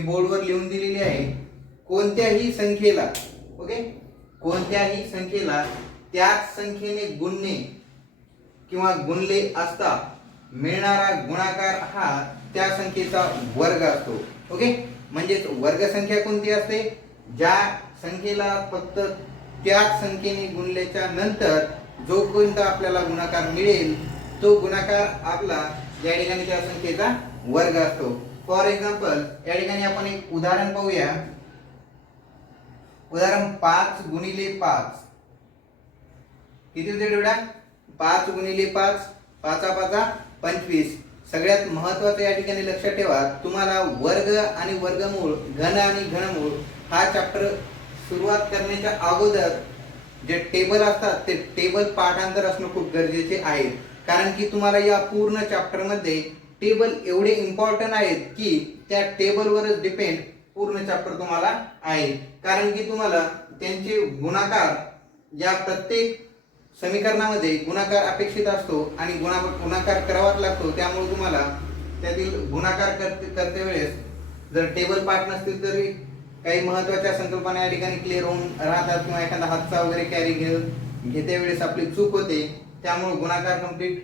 मी बोर्डवर लिहून दिलेली आहे. कोणत्याही संख्येला, ओके, कोणत्याही संख्येला त्याच संख्येने गुणणे किंवा गुणले असता मिळणारा गुणाकार हा त्या संख्येचा वर्ग असतो. ओके, म्हणजेच वर्ग संख्या कोणती असते? ज्या संख्येला फक्त त्याच संख्येने गुणल्याच्या नंतर जो कोणता आपल्याला गुणाकार मिळेल तो गुणाकार आपला या ठिकाणी त्या संख्येचा वर्ग असतो. फॉर एक्झाम्पल या ठिकाणी आपण एक उदाहरण पाहूया. उदाहरण 5 गुणिले 5 किती होते बेटा? 5 गुणिले 5, 5 5 25. सगळ्यात महत्त्वाचं या ठिकाणी लक्षात ठेवा, तुम्हाला वर्ग आणि वर्गमूळ, घन आणि घनमूळ हा चॅप्टर सुरुवात करण्याच्या अगोदर जे टेबल असतात ते टेबल पाठांतर असणं खूप गरजेचे आहे. कारण की तुम्हाला या पूर्ण चॅप्टर मध्ये टेबल एवढे इम्पॉर्टंट आहेत की त्या टेबलवरच डिपेंड पूर्ण चॅप्टर तुम्हाला आहे. कारण की तुम्हाला त्यांचे गुणाकार या प्रत्येक समीकरणामध्ये गुणाकार अपेक्षित असतो आणि गुणाकार करावाच लागतो. त्यामुळे तुम्हाला त्यातील गुणाकार करते वेळेस जर टेबल पाठ नसतील तरी काही महत्त्वाच्या संकल्पना या ठिकाणी क्लिअर होऊन राहतात किंवा एखादा हातचा वगैरे कॅरी घेते वेळेस आपली चूक होते. त्यामुळे गुणाकार कंप्लीट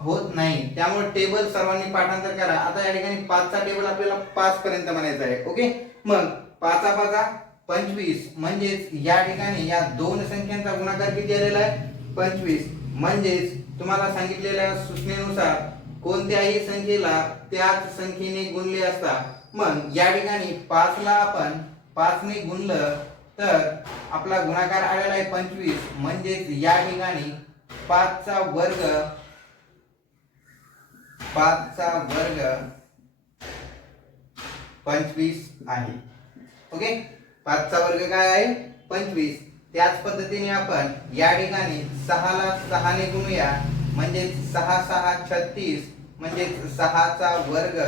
होत नाही. त्यामुळे टेबल सर्वांनी पाठांतर करा. आता या ठिकाणी 5 चा टेबल आपल्याला 5 पर्यंत म्हणायचा आहे. ओके, मग 5 5 25 म्हणजेच या ठिकाणी या दोन संख्यांचा गुणाकार किती आलेला आहे? 25. म्हणजेच तुम्हाला सांगितलेल्या सूचनेनुसार कोणत्याही संख्येला त्याच संख्येने गुणले असता, मग या ठिकाणी 5 ला आपण 5 ने गुणलं तर आपला गुणाकार आलेला आहे 25. म्हणजेच या ठिकाणी 5 चा वर्ग 25 आहे. ओके, 5 चा वर्ग काय आहे? 25. त्याच पद्धतीने आपण या ठिकाणी 6 ला 6 ने गुणूया. म्हणजे 6 6 36. म्हणजे 6 चा वर्ग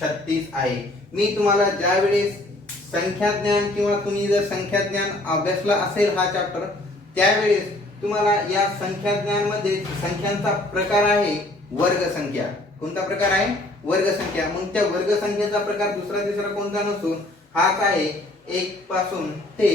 36 आहे. मी तुम्हाला ज्यावेळेस संख्याज्ञान किंवा तुम्ही जर संख्याज्ञान अभ्यासला असेल हा चॅप्टर, त्यावेळेस तुम्हाला या संख्याज्ञान मध्ये संख्यांचा प्रकार आहे वर्ग संख्या. कोणता प्रकार आहे? वर्ग संख्या. मग त्या वर्ग संख्येचा प्रकार दुसरा तिसरा कोणता नसून हाच आहे. 1 पासून ते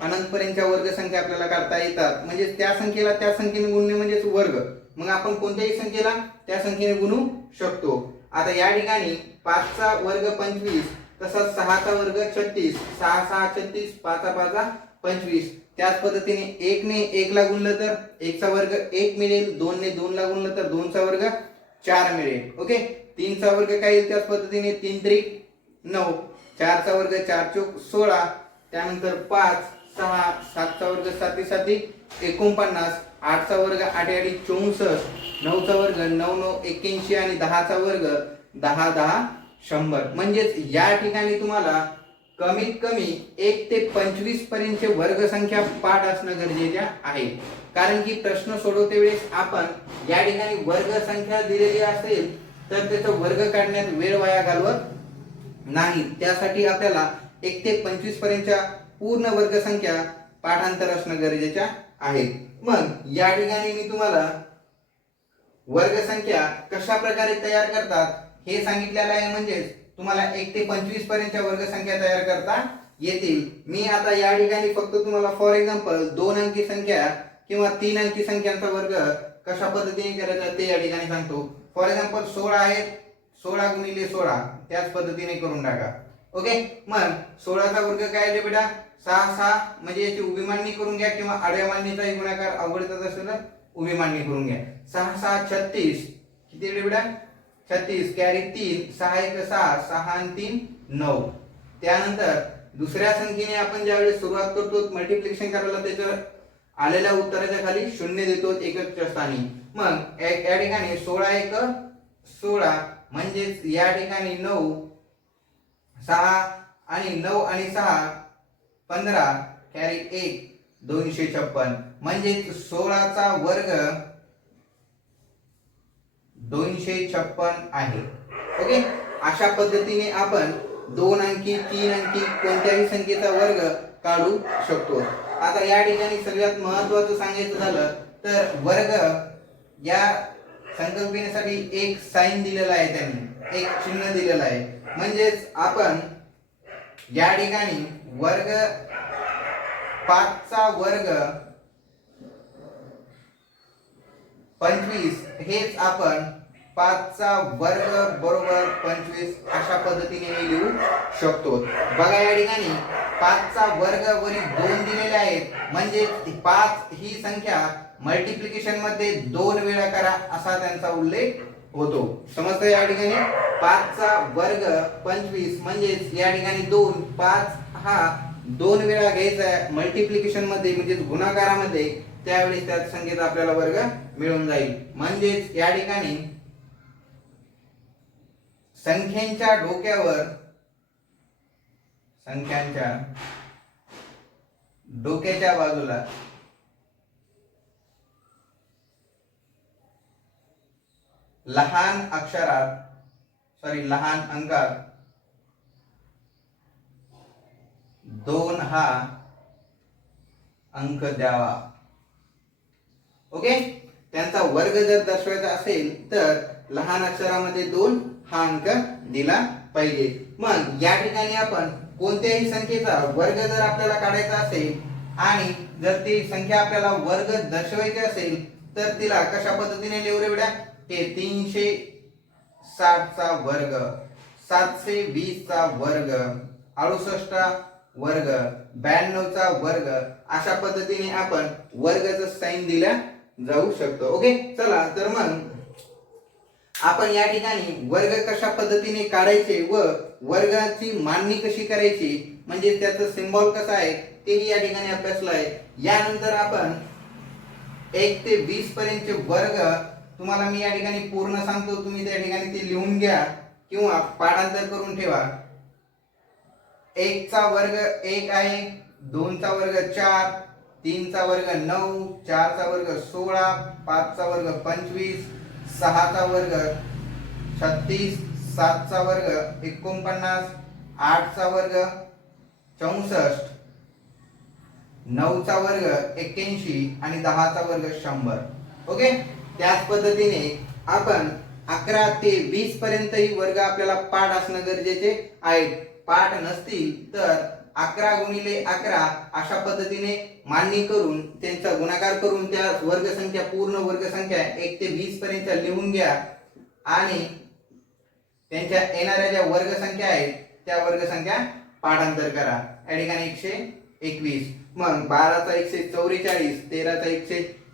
अनंतपर्यंतच्या वर्ग संख्या आपल्याला काढता येतात. म्हणजे त्या संख्येला त्या संख्येने गुणणे म्हणजेच वर्ग. मग आपण कोणत्याही संख्येला त्या संख्येने गुणू शकतो. आता या ठिकाणी 5 चा वर्ग 25, तसंच 6 चा वर्ग 36. 6 6 36, 5 5 25. त्याच पद्धतीने 1 ने 1 ला गुणलं तर 1 चा वर्ग 1 मिळेल. 2 ने 2 ला गुणलं तर 2 चा वर्ग 4 मिळेल. ओके, 3 चा वर्ग काय येईल? त्याच पद्धतीने 3 त्रिक 9. 4 चा वर्ग 4 चौक 16. त्यानंतर 5 6 7 चा वर्ग 7 7 49. 8 चा वर्ग 8 8 64. 9 चा वर्ग 9 9 81 आणि 10 चा वर्ग 10 10 100. म्हणजेच या ठिकाणी तुम्हाला कमीत कमी 1 ते 25 पर्यंतचे वर्ग संख्या पाठ असणं गरजेचे आहे. कारण की प्रश्न सोडवते वेळेस आपण या ठिकाणी वर्ग संख्या दिलेली असेल तर त्याचा वर्ग काढण्यात वेळ वाया घालवत नाही. त्यासाठी आपल्याला 1 ते 25 पर्यंतच्या पूर्ण वर्ग संख्या पाठांतर असणं गरजेच्या आहे. मग या ठिकाणी मी तुम्हाला वर्ग संख्या कशा प्रकारे तयार करतात हे सांगितलेलं आहे. म्हणजेच तुम्हाला 1 ते 25 पर्यंतच्या वर्ग संख्या तयार करता येतील. मी आता या ठिकाणी फक्त तुम्हाला फॉर एक्झाम्पल 2 अंकी संख्या किंवा 3 अंकी संख्यांचा वर्ग कशा पद्धतीने करायचा ते या ठिकाणी सांगतो. फॉर एक्झाम्पल 16 आहेत, 16 गुणिले 16 त्याच पद्धतीने करून टाका. ओके, मग 16 चा वर्ग काय आहे बेटा? 6 6. म्हणजे याची उभी मांडणी करून घ्या किंवा आडव्या मांडणीचाही गुणाकार अवघडत असेल तर उभी मांडणी करून घ्या. 6 6 36. किती वेळ बेटा? 36. कॅरी 3. 6 1 6. 6 आणि 3 9. त्यानंतर दुसऱ्या संख्येने आपण ज्यावेळेस सुरुवात करतो मल्टिप्लिकेशन करायला, त्याच्या आलेल्या उत्तराच्या खाली शून्य देतो एककच्या स्थानी. मग या ठिकाणी 16 1 16. म्हणजेच या ठिकाणी 9 6 आणि 9 आणि 6 15. कॅरी 1 256. म्हणजेच 16 चा वर्ग 256 आहे. ओके, अशा पद्धतीने आपण 2 अंकी 3 अंकी कोणत्याही संख्येचा वर्ग काढू शकतो. आता या ठिकाणी सगळ्यात महत्त्वाचं सांगायचं झालं तर वर्ग या संकल्पनेसाठी एक साइन दिलेला आहे त्यांनी. एक चिन्ह दिलेलं आहे. म्हणजेच आपण या ठिकाणी वर्ग 5 चा वर्ग 25 हेच आपण 5 चा वर्ग बरोबर 25 अशा पद्धतीने लिहू शकतो. बघा या ठिकाणी 5 चा वर्ग वरील 2 दिलेले आहेत, म्हणजे 5 ही संख्या मल्टिप्लिकेशन मध्ये 2 वेळा करा असा त्यांचा उल्लेख होतो. समजतं या ठिकाणी 5 चा वर्ग 25 म्हणजेच या ठिकाणी 2 5 हा 2 वेळा घ्यायचा आहे मल्टिप्लिकेशन मध्ये म्हणजेच गुणाकारामध्ये, त्यावेळेस त्या संख्येचा आपल्याला वर्ग मिळून जाईल. म्हणजेच या ठिकाणी संख्यांच्या डोक्याच्या बाजूला लहान अंकात 2 हा अंक द्यावा. ओके, त्यांचा वर्ग जर दर्शवायचा असेल तर लहान अक्षरामध्ये 2 हा अंक दिला पाहिजे. मग या ठिकाणी आपण कोणत्याही संख्येचा वर्ग जर आपल्याला काढायचा असेल आणि जर ती संख्या आपल्याला वर्ग दर्शवायची असेल तर तिला कशा पद्धतीने लिहू रे बेटा? ते 360 चा वर्ग, 720 चा वर्ग, 68 चा वर्ग, 92 चा वर्ग अशा पद्धतीने आपण वर्गाचं साइन दिल्या जाऊ शकतो. ओके, चला तर मग आपण या ठिकाणी वर्ग कशा पद्धतीने काढायचे व वर्गाची मांडणी कशी करायची म्हणजे त्याचं सिम्बॉल कसं आहे तेही या ठिकाणी अभ्यासलं आहे. यानंतर आपण 1 ते 20 पर्यंतचे वर्ग तुम्हाला मी या ठिकाणी पूर्ण सांगतो, तुम्ही त्या ठिकाणी ते लिहून घ्या किंवा पाठांतर करून ठेवा. 1 चा वर्ग 1 आहे, 2 चा वर्ग 4, 3 चा वर्ग 9, 4 चा वर्ग 16, 5 चा वर्ग 25, 6 चा वर्ग 36, 7 चा वर्ग 49, 8 चा वर्ग 64, 9 चा वर्ग 81 आणि 10 चा वर्ग 100. ओके, त्याच पद्धतीने आपण 11 ते 20 पर्यंतही वर्ग आपल्याला पाठ असणं गरजेचे आहे. पाठ नसतील तर 11 गुणिले 11 अशा पद्धतीने मांडणी करून त्यांचा गुणाकार करून त्या वर्गसंख्या पूर्ण वर्गसंख्या 1 ते 20 पर्यंत लिहून घ्या आणि त्यांच्या येणाऱ्या ज्या वर्गसंख्या आहेत त्या वर्गसंख्या पाठांतर करा. या ठिकाणी 121, मग 12 चा 144, 13 चा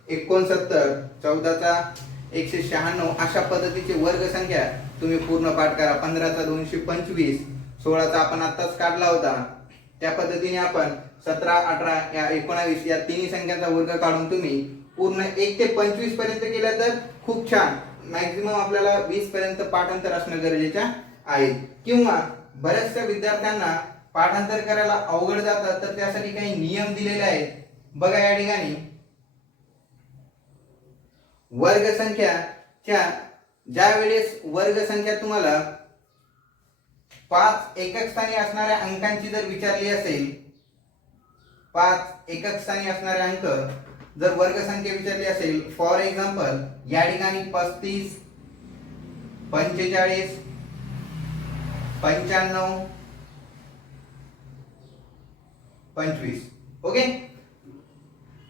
169, 14 चा 196 अशा पद्धतीची वर्गसंख्या तुम्ही पूर्ण पाठ करा. 15 चा 225, 16 चा आपण आत्ताच काढला होता. त्या पद्धतीने आपण 17, 18 या 19 या तिन्ही संख्यांचा वर्ग काढून तुम्ही पूर्ण 1 ते 25 पर्यंत केलं तर खूप छान. मॅक्झिमम आपल्याला 20 पर्यंत पाठांतर असणं गरजेचं आहे. किंवा बऱ्याचशा विद्यार्थ्यांना पाठांतर करायला अवघड जातं तर त्यासाठी काही नियम दिलेले आहेत. बघा या ठिकाणी वर्गसंख्याच्या ज्या वेळेस वर्गसंख्या तुम्हाला 5 एकक स्थानी असणाऱ्या अंकांची जर विचारली असेल, 5 एकक स्थानी असणारे अंक जर वर्गसंख्या विचारली असेल, फॉर एक्झाम्पल या ठिकाणी 35, 45, 95, 25. ओके,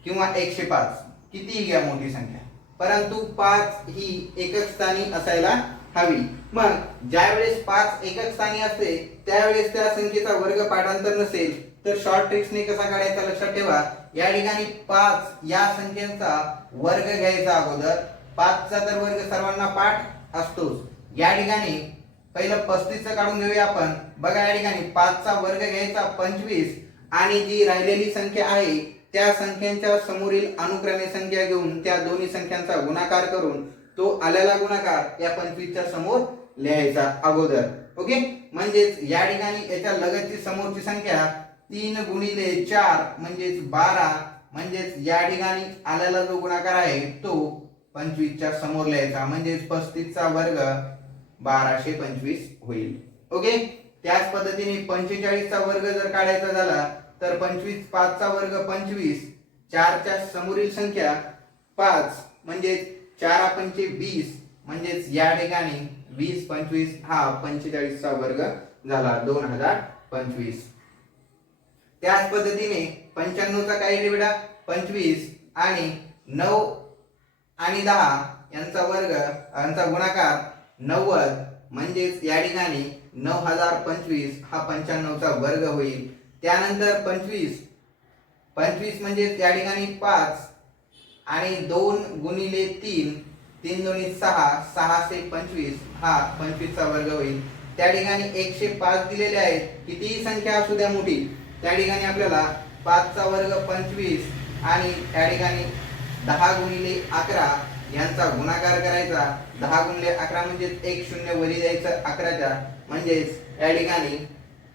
किंवा 105 कितीही घ्या मोठी संख्या, परंतु 5 ही एकक स्थानी असायला हवी. मग ज्यावेळेस 5 एकक स्थानी असते त्यावेळेस त्या संख्येचा वर्ग पाठांतर नसेल तर शॉर्ट ट्रिक्सने कसा काढायचा लक्षात ठेवा. या ठिकाणी 5 या संख्येचा वर्ग घ्यायचा अगोदर. 5 चा तर वर्ग सर्वांना पाठ असतोच. या ठिकाणी पहिलं 35 चं काढून घेऊया आपण. बघा या ठिकाणी 5 चा वर्ग घ्यायचा 25 आणि जी राहिलेली संख्या आहे त्या संख्यांच्या समोरील अनुक्रमे संख्या घेऊन त्या दोन्ही संख्यांचा गुणाकार करून तो आलेला गुणाकार या 25 च्या समोर लिहायचा अगोदर. ओके, म्हणजेच या ठिकाणी याच्या लगतची समोरची संख्या 3 गुणिले 4 म्हणजेच 12, म्हणजेच या ठिकाणी आलेला जो गुणाकार आहे तो 25 च्या समोर लिहायचा. म्हणजेच 35 चा वर्ग 1225 होईल. ओके, त्याच पद्धतीने 45 चा वर्ग जर काढायचा झाला तर 25, 5 चा वर्ग 25, 4 च्या समोरील संख्या 5 म्हणजे 4 पंचे 20, म्हणजेच या ठिकाणी 20 25 हा 45 चा वर्ग झाला 2025. त्याच पद्धतीने 95 चा काय बेटा 25 आणि 9 आणि 10 यांचा वर्ग यांचा गुणाकार 90 म्हणजेच या ठिकाणी 9025 हा 95 चा वर्ग होईल. त्यानंतर 25 म्हणजे या ठिकाणी 5 आणि 2 गुणिले 3 3 दोन्ही 6 6 से 25 हा 25 चा वर्ग होईल. त्या ठिकाणी 105 दिलेले आहेत. कितीही संख्या असू द्या मोठी, त्या ठिकाणी आपल्याला 5 चा वर्ग 25 आणि त्या ठिकाणी 10 गुणिले 11 यांचा गुणाकार करायचा. 10 गुणिले 11 म्हणजे एक शून्य वरी द्यायचं 11च्या, म्हणजेच या ठिकाणी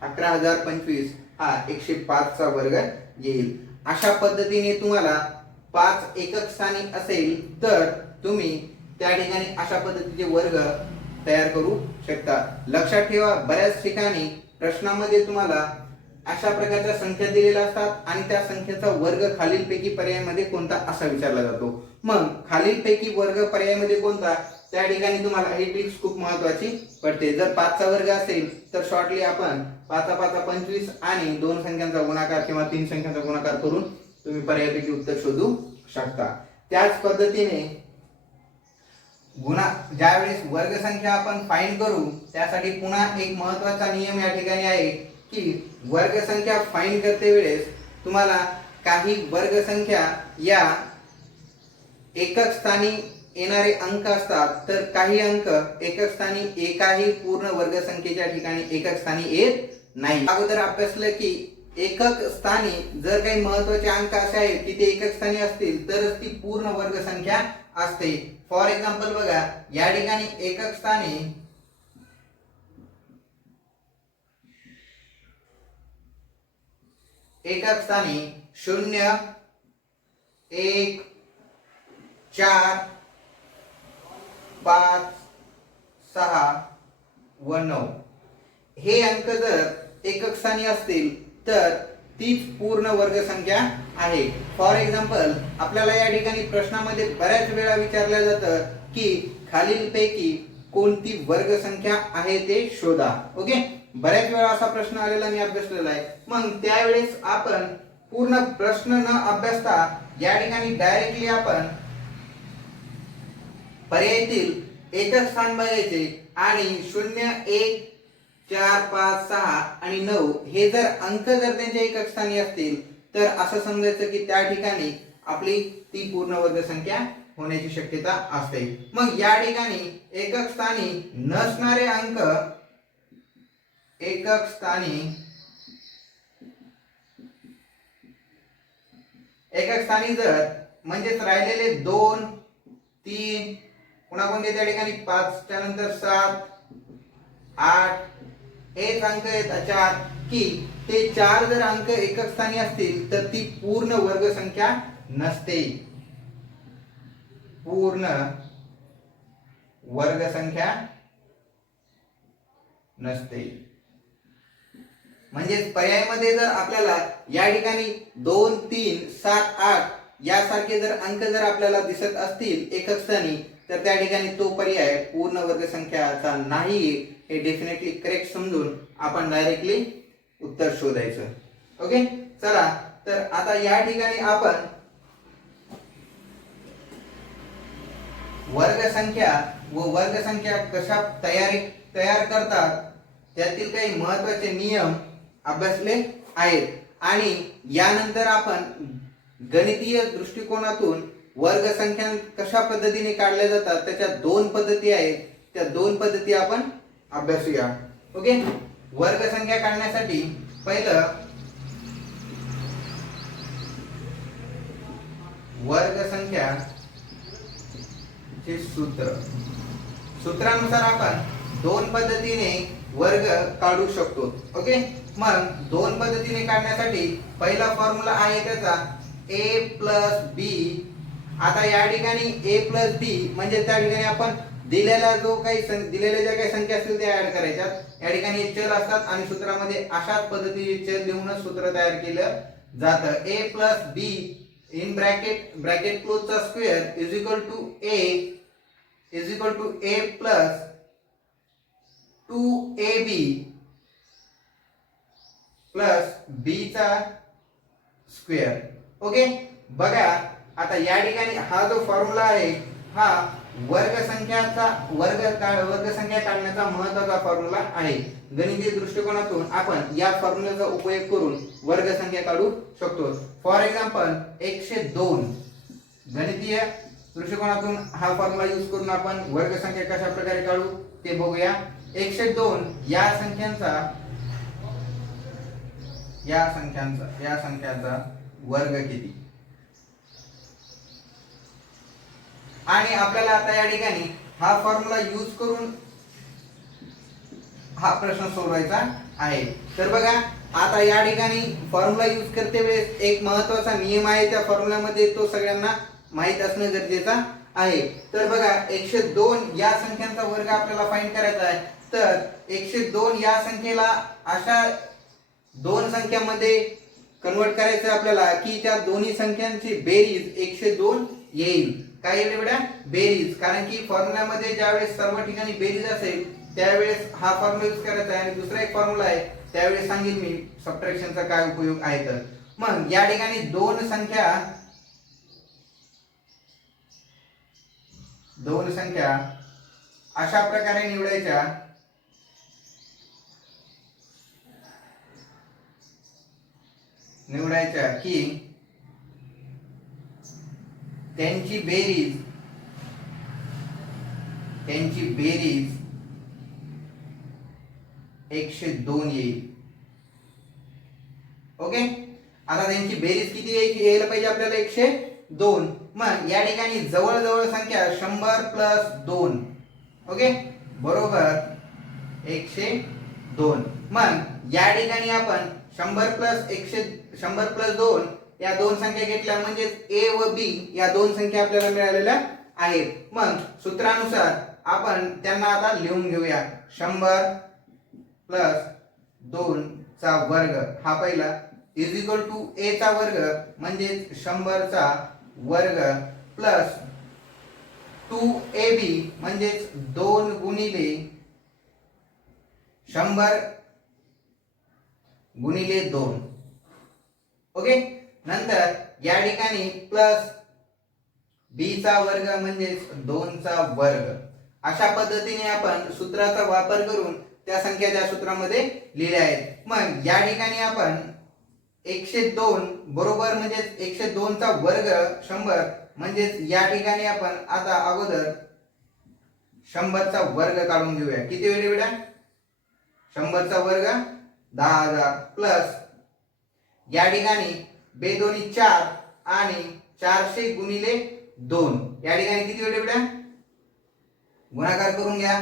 11025 हा 105 चा वर्ग येईल. अशा पद्धतीने तुम्हाला 5 एकक स्थानी असेल तर तुम्ही त्या ठिकाणी अशा पद्धतीचे वर्ग तयार करू शकता. लक्षात ठेवा, बऱ्याच ठिकाणी प्रश्नामध्ये तुम्हाला अशा प्रकारच्या संख्या दिलेल्या असतात आणि त्या संख्येचा वर्ग खालीलपैकी पर्यायामध्ये कोणता असा विचारला जातो. मग खालीलपैकी वर्ग पर्यायामध्ये कोणता, त्या ठिकाणी तुम्हाला ही ट्रिक्स खूप महत्त्वाची पडते. जर 5 चा वर्ग असेल तर शॉर्टली आपण 5 5 25 आणि 2 संख्यांचा गुणाकार किंवा 3 संख्यांचा गुणाकार करून तुम्ही पर्यायापैकी उत्तर शोधू शकता. त्याच पद्धतीने ज्यावेळेस वर्ग संख्या आपण फाइंड करू त्यासाठी पुन्हा एक महत्त्वाचा नियम या ठिकाणी आहे की वर्ग संख्या फाइंड करते वेळेस तुम्हाला काही वर्ग संख्या या एकक स्थानी येणारे अंक असतात, तर काही अंक एकक स्थानी एकाही पूर्ण वर्ग संख्येच्या ठिकाणी एकक स्थानी येत नाही. अगोदर अभ्यासलं की एकक स्थानी जर काही महत्त्वाचे अंक असे आहेत की ते एकक स्थानी असतील तरच ती पूर्ण वर्ग संख्या असते. फॉर एक्झाम्पल बघा, या ठिकाणी एकक स्थानी एकक स्थानी 0 1 4 5 6 व 9 हे अंक जर एकक स्थानी असतील तर तीच पूर्ण वर्ग संख्या आहे. फॉर एक्झाम्पल, आपल्याला या ठिकाणी प्रश्नामध्ये बऱ्याच वेळा विचारलं जातं की खालीलपैकी कोणती वर्ग संख्या आहे ते शोधा. ओके, बऱ्याच वेळा असा प्रश्न आलेला मी अभ्यासलेला आहे. मग त्यावेळेस आपण पूर्ण प्रश्न न अभ्यासता या ठिकाणी डायरेक्टली आपण पर्यायातील एकक स्थान बघायचे आणि 0 1 4 5 6 आणि 9 हे जर अंक जर त्यांच्या एकक स्थानी असतील तर असं समजायचं की त्या ठिकाणी आपली ती पूर्ण वर्ग संख्या होण्याची शक्यता असते. मग या ठिकाणी एकक स्थानी नसणारे अंक एकक स्थानी जर म्हणजेच राहिलेले 2 3 पुन्हा कोणते त्या ठिकाणी 5 च्या नंतर 7 8 हेच अंक आहेत 4 की ते 4 जर अंक एकक स्थानी असतील तर ती पूर्ण वर्ग संख्या नसते. पूर्ण वर्ग संख्या नसते. म्हणजे पर्यायामध्ये जर आपल्याला या ठिकाणी 2 3 7 8 यासारखे जर अंक जर आपल्याला दिसत असतील एकक स्थानी तर त्या ठिकाणी तो पर्याय पूर्ण वर्ग संख्याचा नाही हे डेफिनेटली करेक्ट समजून आपण डायरेक्टली उत्तर शोधायचं. ओके, चला तर आता या ठिकाणी आपण वर्ग संख्या व वर्ग संख्या कशा तयार करतात त्यातील काही महत्त्वाचे नियम अभ्यासले आहेत आणि यानंतर आपण गणितीय दृष्टिकोनातून वर्ग संख्या कशा पद्धतीने काढल्या जातात त्याच्या 2 पद्धती आहेत. त्या 2 पद्धती आपण अभ्यासूया. ओके, वर्ग संख्या काढण्यासाठी पहिलं वर्ग संख्या चे सूत्रानुसार आपण 2 पद्धतीने वर्ग काढू शकतो. ओके, मग 2 पद्धतीने काढण्यासाठी पहिला फॉर्म्युला आहे त्याचा a प्लस बी. आता या ठिकाणी a प्लस बी म्हणजे त्या ठिकाणी आपण दिलेल्या ज्या काही संख्या असतील त्या ऍड करायच्यात. या ठिकाणी चल असतात आणि सूत्रामध्ये अशाच पद्धतीने चल लिहूनच सूत्र तयार केलं जातं. a plus B in bracket क्लोजचा square is equal to a plus 2ab plus b चा स्क्वेअर. ओके, बघा आता या ठिकाणी हा जो फॉर्म्युला आहे हा वर्गसंख्या काढण्याचा महत्त्वाचा फॉर्म्युला आहे. गणितीय दृष्टिकोनातून आपण या फॉर्म्युल्याचा उपयोग करून वर्गसंख्या काढू शकतो. फॉर एक्झाम्पल 102, गणितीय दृष्टिकोनातून हा फॉर्म्युला यूज करून आपण वर्गसंख्या कशा प्रकारे काढू ते बघूया. 102 या संख्यांचा वर्ग किती, आणि आपल्याला आता या ठिकाणी हा फॉर्म्युला यूज करून हा प्रश्न सोडवायचा आहे. तर बघा आता या ठिकाणी फॉर्म्युला यूज करते वेळेस एक महत्त्वाचा नियम आहे त्या फॉर्म्युल्यामध्ये, तो सगळ्यांना माहित असणं गरजेचं आहे. तर बघा 102 या संख्यांचा वर्ग आपल्याला फाइंड करायचा आहे. तर 102 या संख्येला अशा दोन संख्यांमध्ये कन्वर्ट करायचं आपल्याला की त्या दोन्ही संख्यांची बेरीज 102 येईल. काय येईल बेटा? बेरीज. कारण की फॉर्म्युल्यामध्ये ज्यावेळेस सर्व ठिकाणी बेरीज असेल त्यावेळेस हा फॉर्म्युला यूज करायचा आहे. आणि दुसरा एक फॉर्म्युला आहे त्यावेळेस सांगेल मी सबट्रॅक्शनचा काय उपयोग आहे. तर मग या ठिकाणी दोन संख्या अशा प्रकारे निवडायच्या की त्यांची बेरीज 102 येईल. ओके, आता त्यांची बेरीज किती यायला पाहिजे आपल्याला? 102. मग या ठिकाणी जवळजवळ संख्या 100 प्लस 2. ओके, बरोबर 102. मग या ठिकाणी आपण 100 प्लस 2 या दोन संख्या घेतल्या म्हणजे a व b या दोन संख्या आपल्याला मिळालेल्या आहेत. मग सूत्रानुसार आपण त्यांना आता लिहून घेऊया. 100 प्लस 2 चा वर्ग हा पहिला इज इक्वल टू a चा वर्ग म्हणजे 100 चा वर्ग प्लस 2ab म्हणजे 2 गुणिले 100 गुणिले 2. ओके, नंतर या ठिकाणी प्लस b चा वर्ग म्हणजे 2 चा वर्ग. अशा पद्धतीने आपण सूत्राचा वापर करून त्या संख्या त्या सूत्रामध्ये लिहिल्या आहेत. मग या ठिकाणी आपण 102 बरोबर म्हणजे 102 चा वर्ग 100 म्हणजे या ठिकाणी आपण आता अगोदर 100 चा वर्ग काढून घेऊया. किती वेळ बेटा? 100 चा वर्ग 10,000 प्लस या ठिकाणी 2 दोन्ही 4 आणि 400 गुणिले 2. या ठिकाणी किती वेळ बेटा? गुणाकार करून घ्या.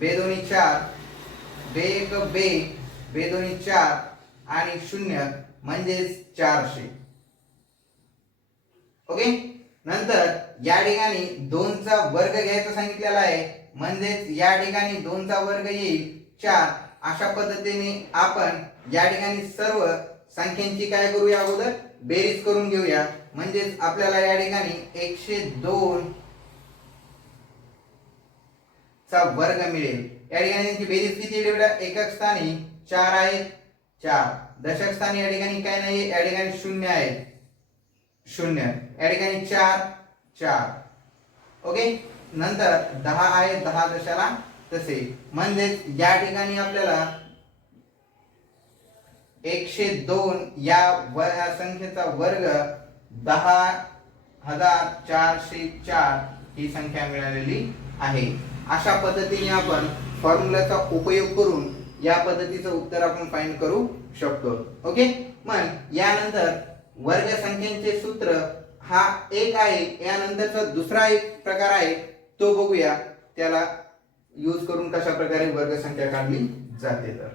2 दोन्ही 4, 2 एक 2, 2 दोन्ही 4 आणि 0 म्हणजे 400. ओके, नंतर या ठिकाणी 2 चा वर्ग घ्यायचा सांगितलेला आहे म्हणजे या ठिकाणी 2 चा वर्ग येईल 4. अशा पद्धतीने आपण या ठिकाणी सर्व संख्यांची काय करूया? अगोदर बेरीज करून घेऊया. म्हणजे आपल्याला या ठिकाणी 102 चा वर्ग मिळेल. या ठिकाणी त्यांची बेरीज किती येईल बेटा? एकक स्थानी 4 आहे 4, दशक स्थानी या ठिकाणी काय नाही, या ठिकाणी 0 आहे 0, या ठिकाणी 4 4. ओके, नंतर 10 आहे 10 दशाला तसे. म्हणजे या ठिकाणी आपल्याला 102 या संख्येचा वर्ग 10,404 ही संख्या मिळालेली आहे. अशा पद्धतीने आपण फॉर्म्युलाचा उपयोग करून या पद्धतीचं उत्तर आपण फाइंड करू शकतो. ओके, मग यानंतर वर्ग संख्येचे सूत्र हा एक आहे. यानंतरचा दुसरा एक प्रकार आहे तो बघूया, त्याला यूज करून कशा प्रकारे वर्ग संख्या काढली जाते. तर